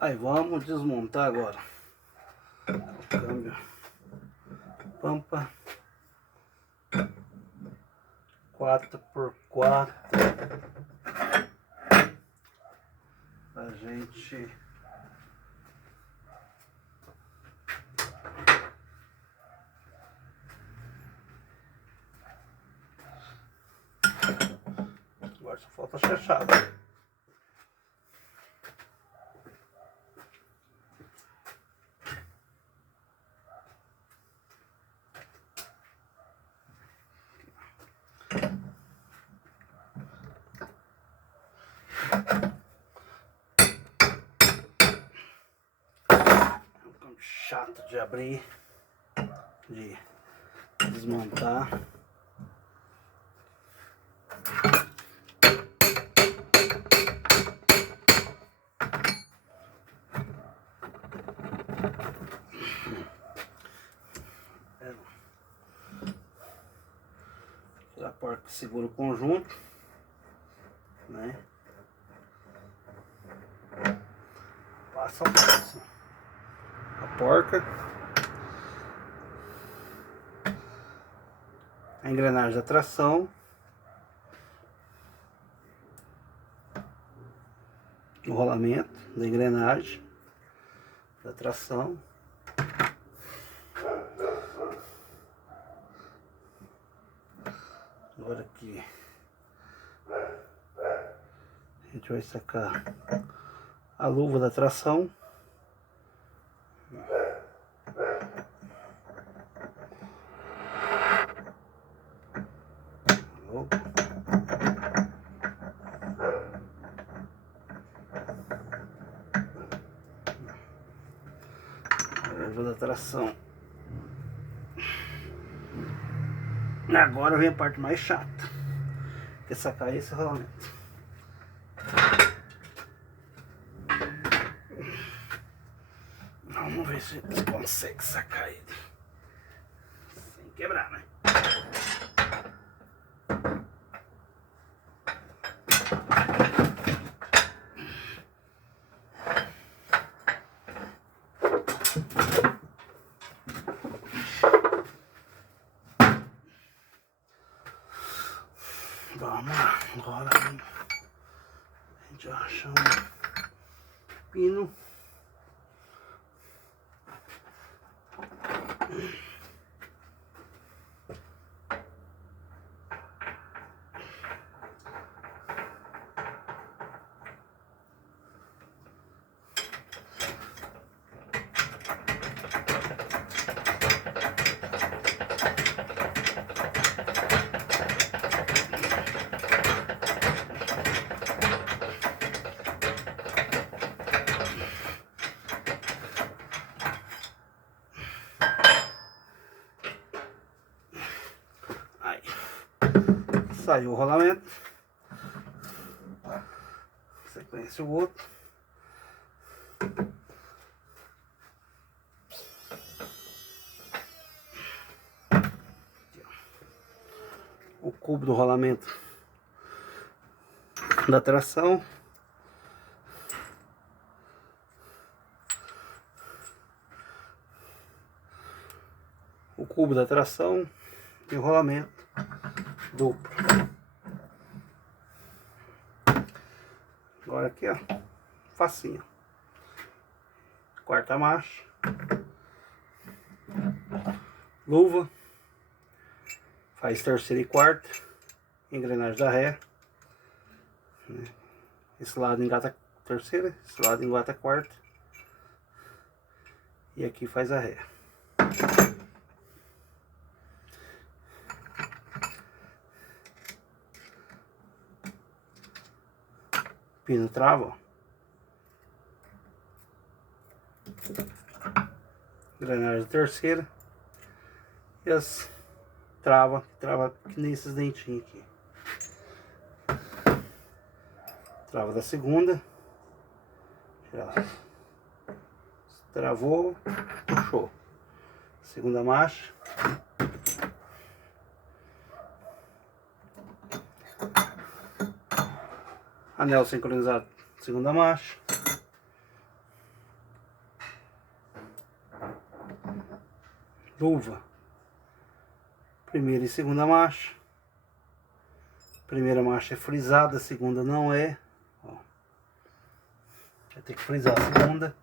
Aí vamos desmontar agora o câmbio Pampa 4x4 pra gente agora só falta a chachada. Chato de abrir, de desmontar. A porca que segura o conjunto, né? Passo a passo. A porca, a engrenagem da tração, o rolamento da engrenagem da tração, agora aqui a gente vai sacar a luva da tração. Luva da tração. Agora vem a parte mais chata, que é sacar esse rolamento. Vamos ver se você consegue sacar ele sem quebrar, né? Vamos lá, agora a gente acha um pino. Saiu o rolamento, sequência o outro, o cubo do rolamento da tração, o cubo da tração e o rolamento duplo. Agora aqui, ó, facinho. Quarta marcha, luva, faz terceira e quarta, engrenagem da ré. Esse lado engata a terceira, esse lado engata a quarta. E aqui faz a ré. Pino trava, ó. Engrenagem da terceira. E as trava nesses dentinhos aqui. Trava da segunda. Travou, puxou. Segunda marcha. Anel sincronizado, segunda marcha. luva. Primeira e segunda marcha. Primeira marcha é frisada, a segunda não é. Ó. Vai ter que frisar a segunda.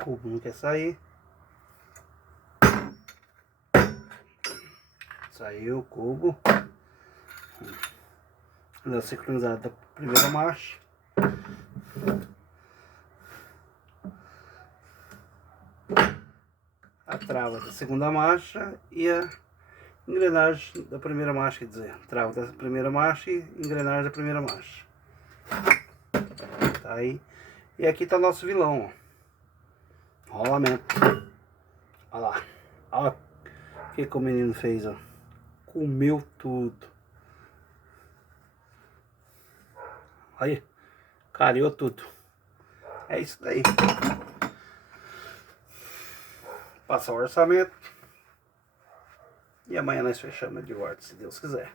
O cubo não quer sair. Saiu o cubo. Ela é sincronizada da primeira marcha. A trava da segunda marcha e a engrenagem da primeira marcha, quer dizer, trava da primeira marcha e engrenagem da primeira marcha. Tá aí. E aqui tá o nosso vilão, ó. Rolamento. Olha lá. Olha o que o menino fez, ó. Comeu tudo. Aí, cariou tudo. É isso daí. Passar o orçamento. E amanhã nós fechamos de volta, se Deus quiser.